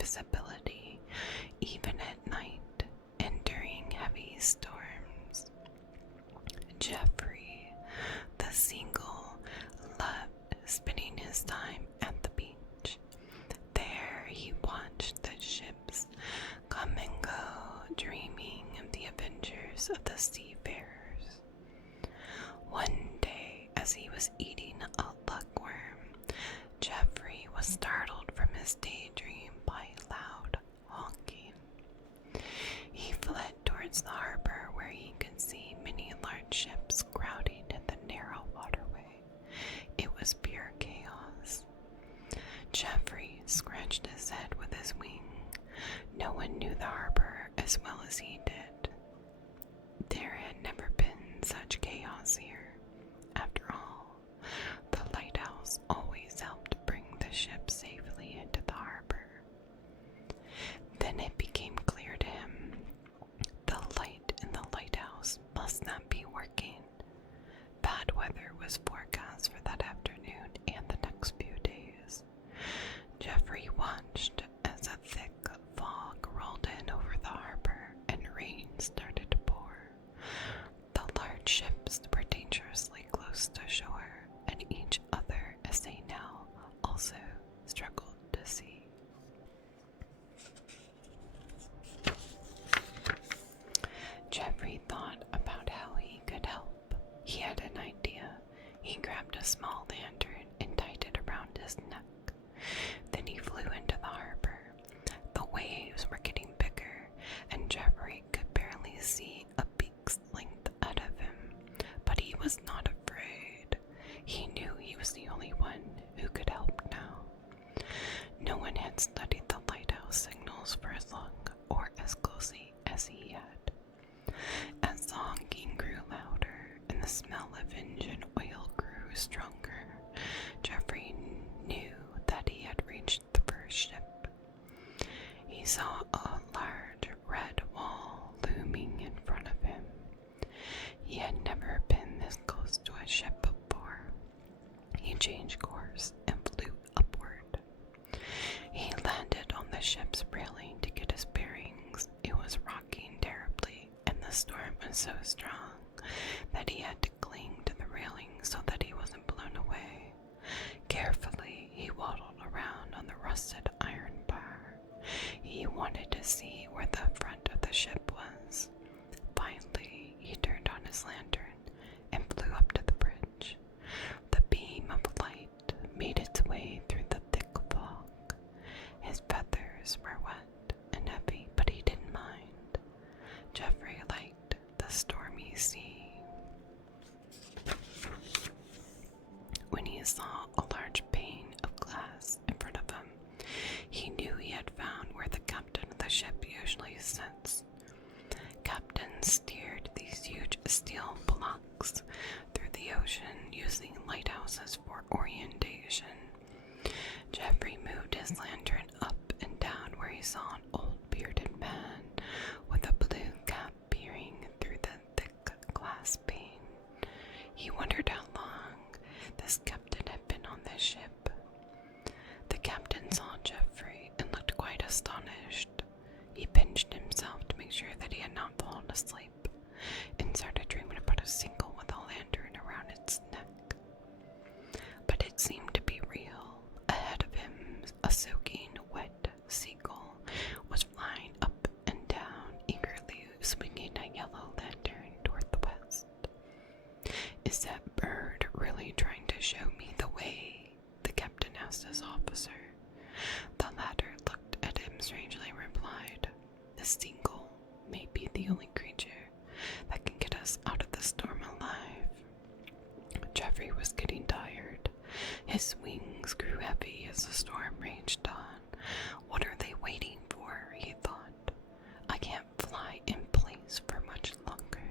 visibility, even at night and during heavy storms. Jeffrey, the seagull, loved spending his time at the beach. There he watched the ships come and go, dreaming of the adventures of the seafarers. One day, as he was eating a lugworm, Jeffrey was startled from his daydream by loud honking. He fled towards the harbor where he could see many large ships crowding in the narrow waterway. It was pure chaos. Jeffrey scratched his head with his wing. No one knew the harbor as well as he did. There had never been such chaos here. After all, the lighthouse always helped bring the ship safely into the harbor. Then it became clear to him the light in the lighthouse must not be working. Bad weather was forecast for that afternoon and the next few days. Jeffrey watched as a thick fog rolled in over the harbor and rain started to pour. The large ships were dangerously close to shore, and each other, as they now also struggled to see. Jeffrey thought about how he could help. He had an idea. He grabbed a small lantern and tied it around his neck. Then he flew into the harbor. The waves were getting bigger, and Jeffrey could barely see a beak's length out of him, but he was not afraid. He knew he was the only one who could help now. No one had studied the lighthouse signals for as long or as closely as he had. As the honking grew louder and the smell of engine oil grew stronger, Jeffrey knew that he had reached the first ship. He saw a large red wall looming in front of him. He had never been this close to a ship before. He changed course and flew upward. He landed on the ship's railing to get his bearings. It was rocking terribly, and the storm was so strong that he had to cling to the railing so that he wasn't blown away. Carefully, he waddled around on the rusted iron bar. He wanted to see where the front of the ship was. Finally, he turned on his lantern and flew up to the bridge. The beam of light made its way through the thick fog. His feathers were wet and heavy, but he didn't mind. Jeffrey liked the stormy sea. When he saw a large pane of glass in front of him, he knew he had found where the captain of the ship usually sits. Captains steered these huge steel blocks through the ocean using lighthouses for orientation. Jeffrey moved his lantern up and down where he saw an old bearded man with a blue cap peering through the thick glass pane. He wondered how long this captain had been on this ship. The captain saw Jeffrey and looked quite astonished. He pinched himself to make sure that he had not fallen asleep and started dreaming about a seagull with a lantern around its neck. But it seemed to be real. Ahead of him, a soaking wet seagull was flying up and down, eagerly swinging a yellow lantern toward the west. "Is that bird really trying to show me the way?" the captain asked his officer. The latter looked at him strangely and replied, "The seagull may be the only creature that can get us out of the storm alive." Jeffrey was getting tired. His wings grew heavy as the storm raged on. What are they waiting for? He thought. I can't fly in place for much longer.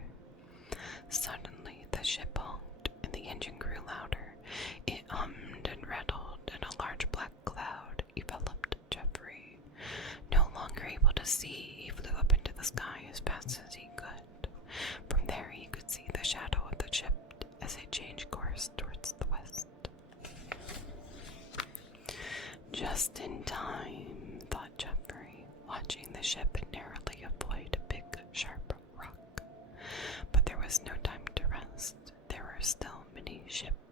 Suddenly the ship honked and the engine grew louder. It hummed and rattled, and a large black cloud enveloped Jeffrey. No longer able to see, he flew up into the sky as fast as he could. From there he could see the shadow of the ship as it changed course towards the west. Just in time, thought Jeffrey. watching the ship narrowly avoid a big, sharp rock. But there was no time to rest. There were still many ships